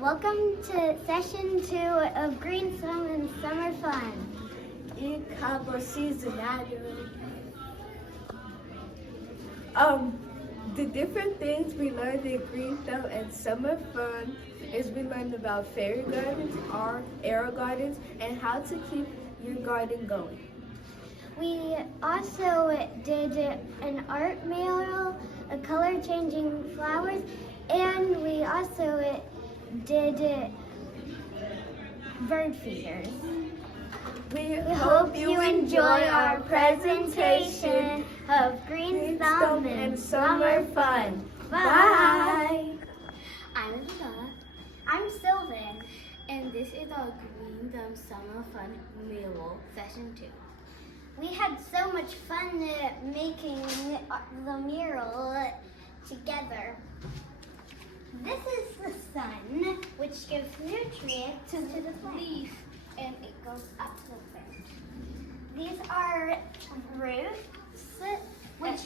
Welcome to session 2 of Green Thumb and Summer Fun. Xanadu. The different things we learned in Green Thumb and Summer Fun is we learned about fairy gardens, arrow gardens, and how to keep your garden going. We also did an art mural, a color changing flowers, and we also did bird feeders. We hope you enjoy our presentation of Green Thumb and Summer Fun. Bye! I'm Isabella, I'm Sylvan. and this is our Green Thumb Summer Fun mural, session 2. We had so much fun making the mural together. This is the sun, which gives nutrients to the plant, And it goes up to the plant. These are roots, which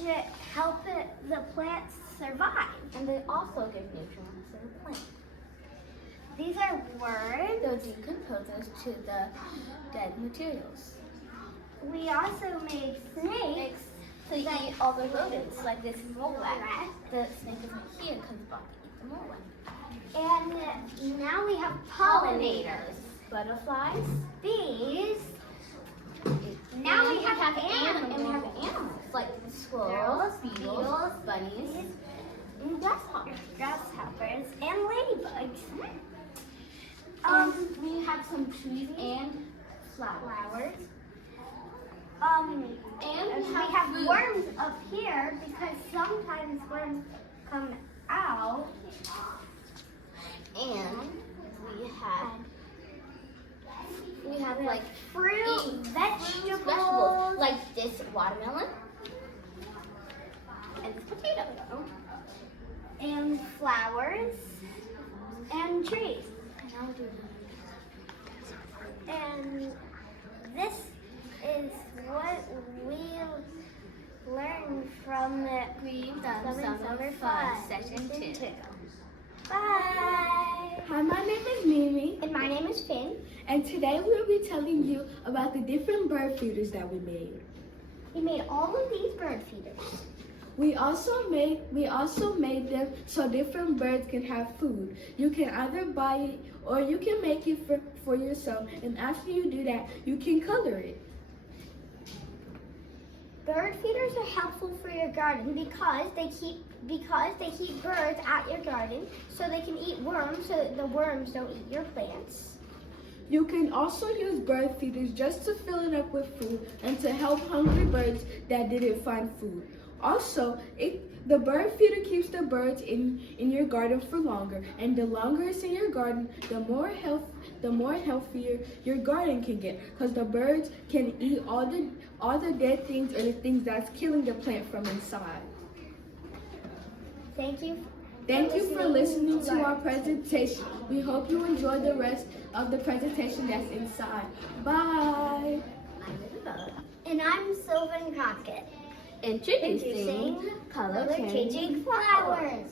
help the plants survive. And they also give nutrients to the plant. These are worms. They're decomposers to the dead materials. We also made snakes. So you eat all the rodents, like this mole rat. The snake isn't here because it's about to eat the mole rat. And now we have pollinators. Butterflies. Bees. Now we have animals. And we have animals. animals like squirrels, beetles, bunnies, and Grasshoppers, and ladybugs. We have some trees and flowers. And And we have worms up here because sometimes worms come out. And we have like Fruit, vegetables, like this watermelon and this potato. and flowers, and trees. And this is what we learned from the Green Thumb and Summer Fun, Fun, session 2. Bye! Hi, my name is Mimi, And my name is Finn. and today we'll be telling you about the different bird feeders that we made. We made all of these bird feeders. We also made them so different birds can have food. You can either buy it or you can make it for yourself, and after you do that, you can color it. Bird feeders are helpful for your garden because they keep birds at your garden, so they can eat worms so that the worms don't eat your plants. You can also use bird feeders just to fill it up with food and to help hungry birds that didn't find food. Also, the bird feeder keeps the birds in your garden for longer, and the longer it's in your garden, the more healthier your garden can get, because the birds can eat all the dead things or the things that's killing the plant from inside. Thank you. Thank you for listening to our presentation. We hope you enjoy the rest of the presentation that's inside. Bye! I'm Isabella. And I'm Sylvan Crockett. Introducing color changing flowers.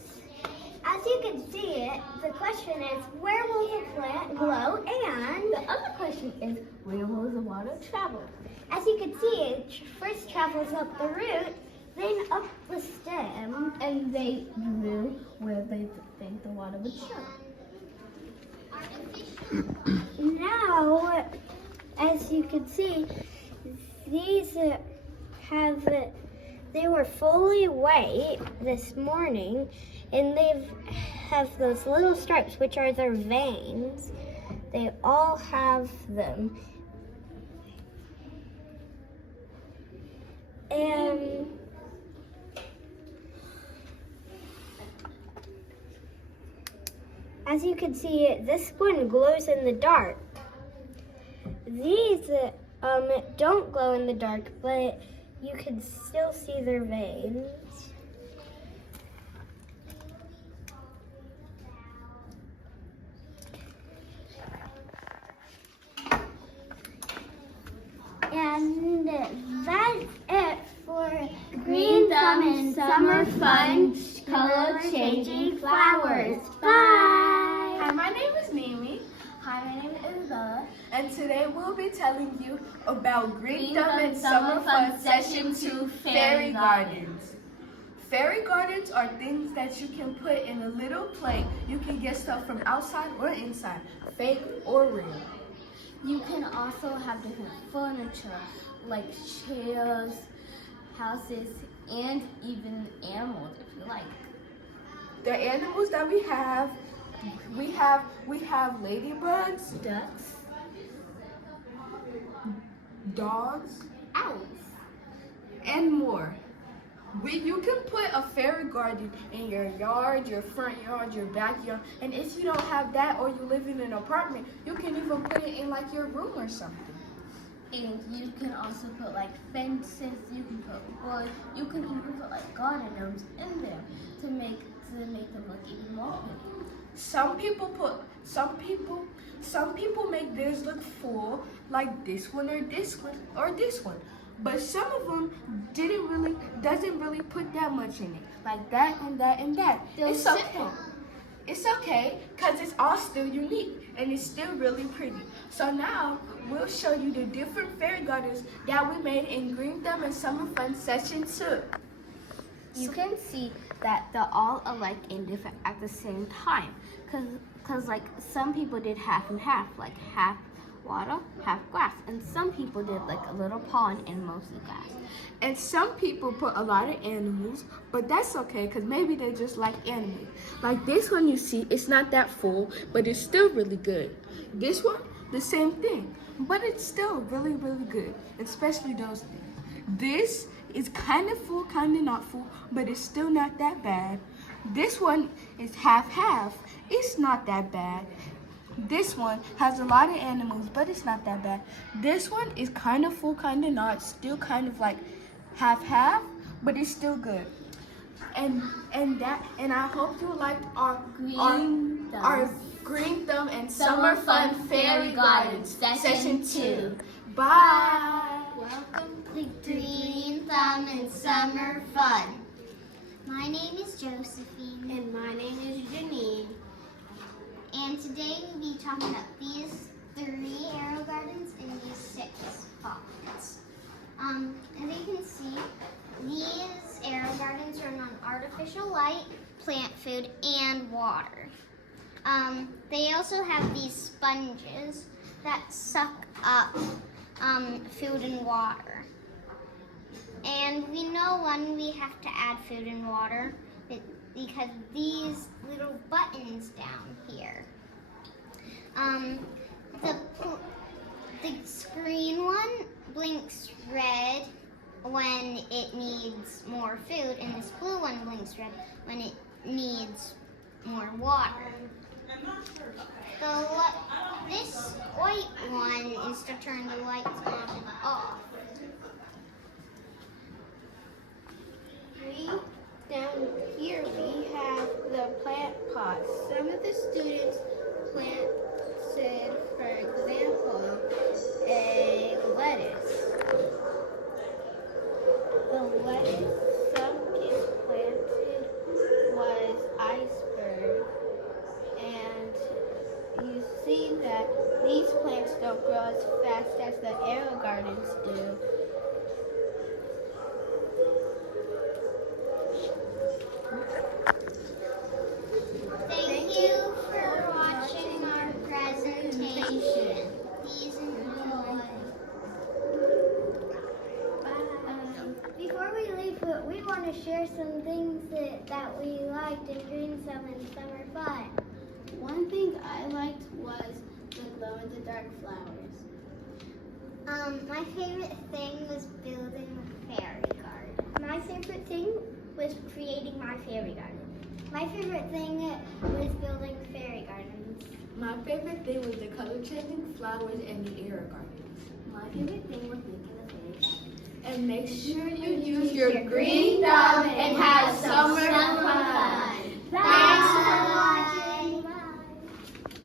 As you can see, the question is, where will the plant grow? And The other question is, where will the water travel? as you can see, it first travels up the root, then up the stem. And they grew where they think the water would show. Now, as you can see, these they were fully white this morning, and they have those little stripes, which are their veins. They all have them. And as you can see, this one glows in the dark. These don't glow in the dark, but you can still see their veins. And that's it for Green Thumb and Summer Fun color changing flowers. Bye! Hi, my name is Hi, my name is Bella. And today we'll be telling you about Green Thumb and Summer Fun Session 2 Fairy Gardens. Fairy gardens are things that you can put in a little plate. You can get stuff from outside or inside, fake or real. You can also have different furniture like chairs, houses, and even animals if you like. The animals that we have ladybugs, Ducks, dogs, owls. and more. You can put a fairy garden in your yard, your front yard, your backyard, and if you don't have that or you live in an apartment, you can even put it in like your room or something. And you can also put like fences, you can put wood, you can even put like garden gnomes in there to make them look even more pretty. Some people make theirs look full, like this one or this one or this one. But some of them doesn't really put that much in it, like that and that and that. It's okay. It's okay, because it's all still unique and it's still really pretty. So now we'll show you the different fairy gardens that we made in Green Thumb and Summer Fun Session 2. You can see that they're all alike and different at the same time. Cause like some people did half and half, like half water, half grass. And some people did like a little pond and mostly grass. And some people put a lot of animals, but that's okay because maybe they just like animals. Like this one you see, it's not that full, but it's still really good. This one, the same thing, but it's still really, really good, especially those things. This is kind of full, kind of not full, but it's still not that bad. This one is half-half. It's not that bad. This one has a lot of animals, but it's not that bad. This one is kind of full, kind of not, still kind of like half-half, but it's still good. And I hope you liked our Green Thumb and Summer Fun Fairy Gardens Session 2. Bye. Welcome to Green Thumb and Summer Fun. My name is Josephine. And my name is Janine. And today we'll be talking about these 3 arrow gardens and these 6 ponds. As you can see, these arrow gardens run on artificial light, plant food, and water. They also have these sponges that suck up food and water. And we know when we have to add food and water because these little buttons down here. The green one blinks red when it needs more food, and this blue one blinks red when it needs more water. This white one is to turn the lights on and off. Down here we have the plant pots. Some of the students planted, for example, a lettuce. The lettuce some kids planted was iceberg. And you see that these plants don't grow as fast as the arrow gardens do. Thank you for watching our presentation. Please enjoy. Before we leave, we want to share some things that we liked in Green Thumb and Summer Fun. One thing I liked was the glow-in-the-dark flowers. My favorite thing was building the fairy garden. My favorite thing was creating my fairy garden. My favorite thing was building fairy gardens. My favorite thing was the color-changing flowers and the arrow gardens. My favorite thing was making the fairy garden. And make sure you use your Green Thumb and have summer fun. Bye.